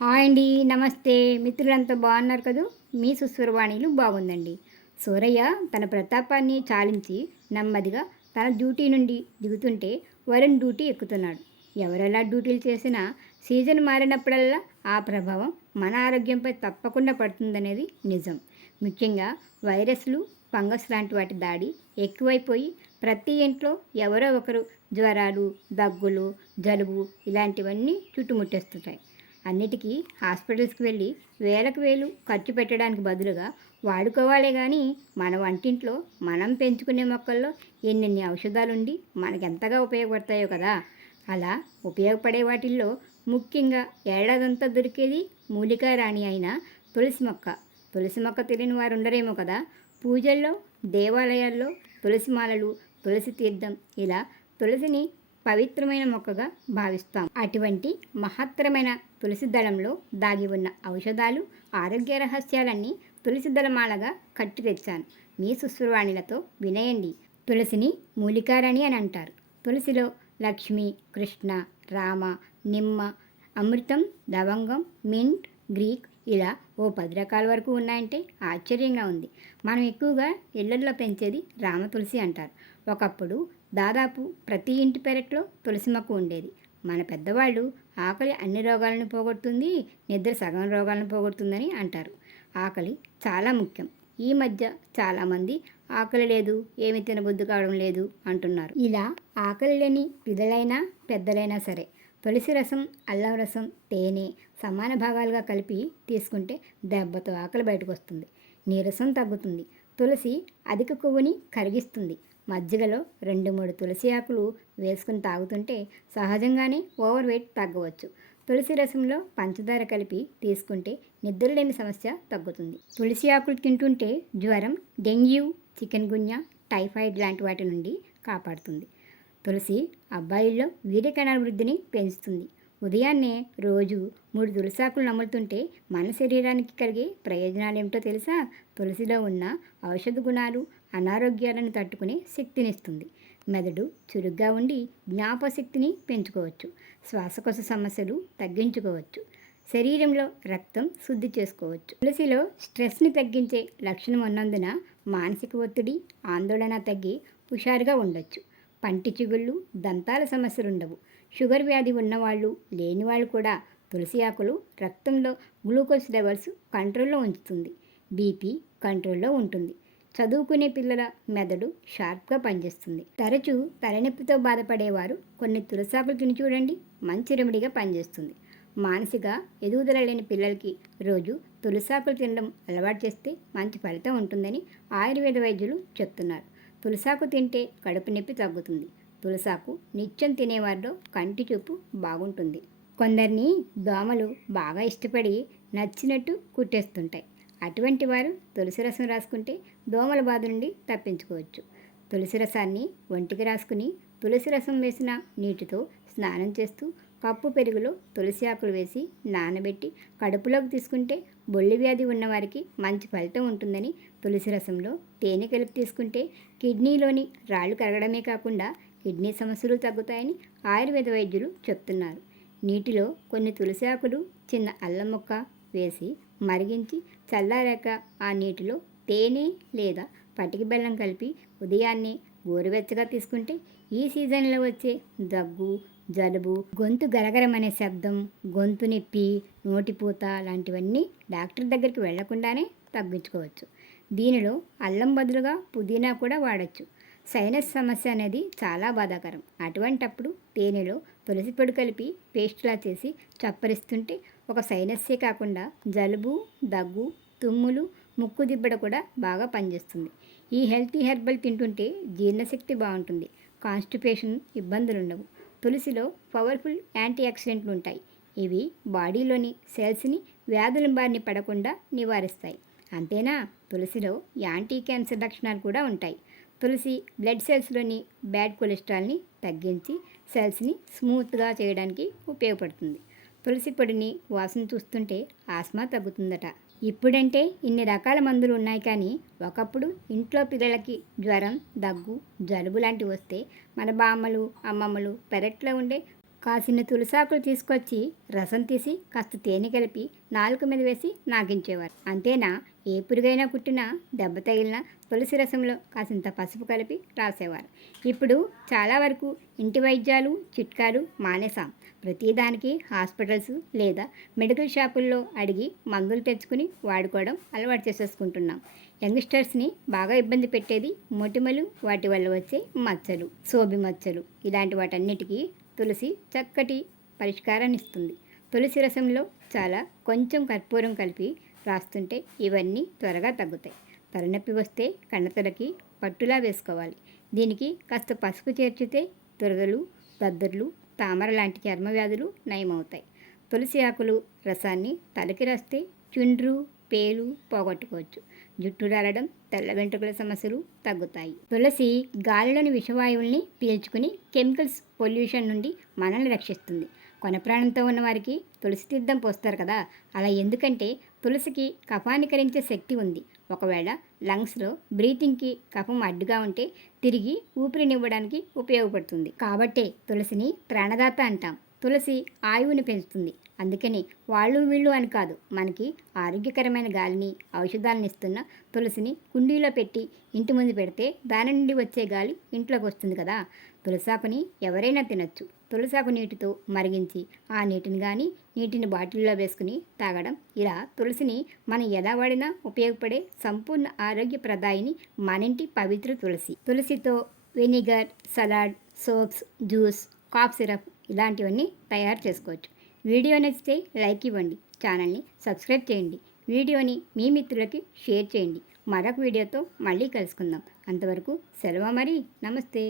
Hi అండి నమస్తే. మిత్రులంతా బాగున్నారు కదూ? మీ సుస్వరవాణిలు బాగుందండి. సూరయ్య తన ప్రతాపాన్ని చాలించి నెమ్మదిగా తన డ్యూటీ నుండి దిగుతుంటే వరుణ్ డ్యూటీ ఎక్కుతున్నాడు. ఎవరెలా డ్యూటీలు చేసినా సీజన్ మారినప్పుడల్లా ఆ ప్రభావం మన ఆరోగ్యంపై తప్పకుండా పడుతుందనేది నిజం. ముఖ్యంగా వైరస్లు ఫంగస్ లాంటి వాటి దాడి ఎక్కువైపోయి ప్రతి ఇంట్లో ఎవరో ఒకరు జ్వరాలు దగ్గులు జలుబు ఇలాంటివన్నీ చుట్టుముట్టేస్తుంటాయి. అన్నిటికీ హాస్పిటల్స్కి వెళ్ళి వేలకు వేలు ఖర్చు పెట్టడానికి బదులుగా వాడుకోవాలే కానీ మన వంటింట్లో మనం పెంచుకునే మొక్కల్లో ఎన్నెన్ని ఔషధాలుండి మనకెంతగా ఉపయోగపడతాయో కదా. అలా ఉపయోగపడే వాటిల్లో ముఖ్యంగా ఏడాదంతా దొరికేది మూలికా రాణి అయిన తులసి మొక్క. తులసి మొక్క తెలియని వారు ఉండరేమో కదా. పూజల్లో దేవాలయాల్లో తులసి మాలలు తులసి తీర్థం ఇలా తులసిని పవిత్రమైన మొక్కగా భావిస్తాం. అటువంటి మహత్తరమైన తులసి దళంలో దాగి ఉన్న ఔషధాలు ఆరోగ్య రహస్యాలన్నీ తులసి దళమాలగా కట్టి తెచ్చాను. మీ సుశ్రువాణిలతో వినయండి. తులసిని మూలికారాణి అని అంటారు. తులసిలో లక్ష్మి కృష్ణ రామ నిమ్మ అమృతం లవంగం మింట్ గ్రీక్ ఇలా ఓ పది రకాల వరకు ఉన్నాయంటే ఆశ్చర్యంగా ఉంది. మనం ఎక్కువగా ఇళ్ళల్లో పెంచేది రామ తులసి అంటారు. ఒకప్పుడు దాదాపు ప్రతి ఇంటి పెరట్లో తులసి మొక్క ఉండేది. మన పెద్దవాళ్ళు ఆకలి అన్ని రోగాలను పోగొడుతుంది నిద్ర సగం రోగాలను పోగొడుతుందని అంటారు. ఆకలి చాలా ముఖ్యం. ఈ మధ్య చాలామంది ఆకలి లేదు ఏమి తినబుద్ధి కావడం లేదు అంటున్నారు. ఇలా ఆకలి లేని పిల్లలైనా పెద్దలైనా సరే తులసి రసం అల్లం రసం తేనె సమాన భాగాలుగా కలిపి తీసుకుంటే దెబ్బతో ఆకలి బయటకు వస్తుంది. నీరసం తగ్గుతుంది. తులసి అధిక కొవ్వుని కరిగిస్తుంది. మజ్జిగలో రెండు మూడు తులసి ఆకులు వేసుకుని తాగుతుంటే సహజంగానే ఓవర్ వెయిట్ తగ్గవచ్చు. తులసి రసంలో పంచదార కలిపి తీసుకుంటే నిద్రలేని సమస్య తగ్గుతుంది. తులసి ఆకులు తింటుంటే జ్వరం డెంగ్యూ చికెన్ గున్యా టైఫాయిడ్ లాంటి వాటి నుండి కాపాడుతుంది. తులసి అబ్బాయిల్లో వీర్యకణాల వృద్ధిని పెంచుతుంది. ఉదయాన్నే రోజు మూడు తులసాకులు నములుతుంటే మన శరీరానికి కలిగే ప్రయోజనాలు ఏమిటో తెలుసా? తులసిలో ఉన్న ఔషధ గుణాలు అనారోగ్యాలను తట్టుకునే శక్తినిస్తుంది. మెదడు చురుగ్గా ఉండి జ్ఞాపశక్తిని పెంచుకోవచ్చు. శ్వాసకోశ సమస్యలు తగ్గించుకోవచ్చు. శరీరంలో రక్తం శుద్ధి చేసుకోవచ్చు. తులసిలో స్ట్రెస్ని తగ్గించే లక్షణం ఉన్నందున మానసిక ఒత్తిడి ఆందోళన తగ్గి హుషారుగా ఉండొచ్చు. పంటి చిగుళ్ళు దంతాల సమస్యలు ఉండవు. షుగర్ వ్యాధి ఉన్నవాళ్ళు లేని వాళ్ళు కూడా తులసి ఆకులు రక్తంలో గ్లూకోజ్ లెవెల్స్ కంట్రోల్లో ఉంచుతుంది. బీపీ కంట్రోల్లో ఉంటుంది. చదువుకునే పిల్లల మెదడు షార్ప్గా పనిచేస్తుంది. తరచూ తలనొప్పితో బాధపడేవారు కొన్ని తులసాకులు తిని చూడండి మంచి రెమెడీగా పనిచేస్తుంది. మానసిక ఎదుగుదల లేని పిల్లలకి రోజు తులసాకులు తినడం అలవాటు చేస్తే మంచి ఫలితం ఉంటుందని ఆయుర్వేద వైద్యులు చెప్తున్నారు. తులసాకు తింటే కడుపు నొప్పి తగ్గుతుంది. తులసాకు నిత్యం తినేవారిలో కంటి చూపు బాగుంటుంది. కొందరిని దోమలు బాగా ఇష్టపడి నచ్చినట్టు కుట్టేస్తుంటాయి. అటువంటి వారు తులసి రసం రాసుకుంటే దోమల బాధ నుండి తప్పించుకోవచ్చు. తులసి రసాన్ని ఒంటికి రాసుకుని తులసి రసం వేసిన నీటితో స్నానం చేస్తూ కప్పు పెరుగులో తులసి ఆకులు వేసి నానబెట్టి కడుపులోకి తీసుకుంటే బొల్లి వ్యాధి ఉన్నవారికి మంచి ఫలితం ఉంటుందని తులసి రసంలో తేనె కలిపి తీసుకుంటే కిడ్నీలోని రాళ్ళు కరగడమే కాకుండా కిడ్నీ సమస్యలు తగ్గుతాయని ఆయుర్వేద వైద్యులు చెప్తున్నారు. నీటిలో కొన్ని తులసి ఆకులు చిన్న అల్లం ముక్క వేసి మరిగించి చల్లారాక ఆ నీటిలో తేనె లేదా పటికి బెల్లం కలిపి ఉదయాన్నే గోరువెచ్చగా తీసుకుంటే ఈ సీజన్లో వచ్చే దగ్గు జలుబు గొంతు గరగరమనే శబ్దం గొంతు నొప్పి నోటిపూత లాంటివన్నీ డాక్టర్ దగ్గరికి వెళ్ళకుండానే తగ్గించుకోవచ్చు. దీనిలో అల్లం బదులుగా పుదీనా కూడా వాడచ్చు. సైనస్ సమస్య అనేది చాలా బాధాకరం. అటువంటప్పుడు తేనెలో తులసి పొడి కలిపి పేస్ట్లా చేసి చప్పరిస్తుంటే ఒక సైనస్సే కాకుండా జలుబు దగ్గు తుమ్ములు ముక్కు దిబ్బడ కూడా బాగా పనిచేస్తుంది. ఈ హెల్తీ హెర్బల్ తింటుంటే జీర్ణశక్తి బాగుంటుంది. కాన్స్టిపేషన్ ఇబ్బందులు ఉండవు తులసిలో పవర్ఫుల్ యాంటీ ఆక్సిడెంట్లు ఉంటాయి. ఇవి బాడీలోని సెల్స్ని వ్యాధుల బారిని పడకుండా నివారిస్తాయి. అంతేనా? తులసిలో యాంటీ క్యాన్సర్ లక్షణాలు కూడా ఉంటాయి. తులసి బ్లడ్ సెల్స్లోని బ్యాడ్ కొలెస్ట్రాల్ని తగ్గించి సెల్స్ని స్మూత్గా చేయడానికి ఉపయోగపడుతుంది. తులసి పొడిని వాసన చూస్తుంటే ఆస్మా తగ్గుతుందట. ఇప్పుడంటే ఇన్ని రకాల మందులు ఉన్నాయి కానీ ఒకప్పుడు ఇంట్లో పిల్లలకి జ్వరం దగ్గు జలుబు లాంటివి వస్తే మన బామ్మలు అమ్మమ్మలు పెరట్లో ఉండే కాసిన తులసాకులు తీసుకొచ్చి రసం తీసి కాస్త తేనె కలిపి నాలుక మీద వేసి నాగించేవారు. అంతేనా? ఏ పురుగైనా కుట్టినా దెబ్బ తగిలిన తులసి రసంలో కాసింత పసుపు కలిపి రాసేవారు. ఇప్పుడు చాలా వరకు ఇంటి వైద్యాలు చిట్కాలు మానేసాం ప్రతిదానికి హాస్పిటల్స్ లేదా మెడికల్ షాపుల్లో అడిగి మందులు తెచ్చుకుని వాడుకోవడం అలవాటు చేసేసుకుంటున్నాం. యంగ్స్టర్స్ని బాగా ఇబ్బంది పెట్టేది మొటిమలు వాటి వల్ల వచ్చే మచ్చలు సోబి మచ్చలు ఇలాంటి వాటన్నిటికీ తులసి చక్కటి పరిష్కారాన్ని ఇస్తుంది తులసి రసంలో చాలా కొంచెం కర్పూరం కలిపి రాస్తుంటే ఇవన్నీ త్వరగా తగ్గుతాయి. తలనొప్పి వస్తే కన్నతలకి పట్టులా వేసుకోవాలి. దీనికి కాస్త పసుపు చేర్చితే దురదలు దద్దర్లు తామర లాంటి చర్మ వ్యాధులు నయమవుతాయి. తులసి ఆకులు రసాన్ని తలకి రాస్తే చుండ్రు పేలు పోగొట్టుకోవచ్చు. జుట్టు రాలడం తెల్ల వెంట్రుకల సమస్యలు తగ్గుతాయి. తులసి గాలిలోని విషవాయువుల్ని పీల్చుకుని కెమికల్స్ పొల్యూషన్ నుండి మనల్ని రక్షిస్తుంది. కొన ప్రాణంతో ఉన్న వారికి తులసి తీర్థం పోస్తారు కదా అలా ఎందుకంటే తులసికి కఫానికరించే శక్తి ఉంది. ఒకవేళ లంగ్స్లో బ్రీతింగ్కి కఫం అడ్డుగా ఉంటే తిరిగి ఊపిరినివ్వడానికి ఉపయోగపడుతుంది. కాబట్టే తులసిని ప్రాణదాత అంటాం. తులసి ఆయువుని పెంచుతుంది. అందుకని వాళ్ళు వీళ్ళు అని కాదు. మనకి ఆరోగ్యకరమైన గాలిని ఔషధాలను ఇస్తున్న తులసిని కుండీలో పెట్టి ఇంటి ముందు పెడితే దాని నుండి వచ్చే గాలి ఇంట్లోకి వస్తుంది కదా. తులసాకుని ఎవరైనా తినొచ్చు. తులసాకు నీటితో మరిగించి ఆ నీటిని కానీ నీటిని బాటిల్లో వేసుకుని తాగడం. ఇలా తులసిని మనం ఎలా వాడినా ఉపయోగపడే సంపూర్ణ ఆరోగ్య ప్రదాయిని మనింటి పవిత్ర తులసి. తులసితో vinegar salad soaps juice cough syrup ఇలాంటివన్నీ తయారు చేసుకోవచ్చు. వీడియో నచ్చితే లైక్ ఇవ్వండి ఛానల్ని సబ్స్క్రైబ్ చేయండి. వీడియోని మీ మిత్రులకి షేర్ చేయండి. మరొక వీడియోతో మళ్ళీ కలుసుకుందాం. అంతవరకు సెలవు మరి. నమస్తే.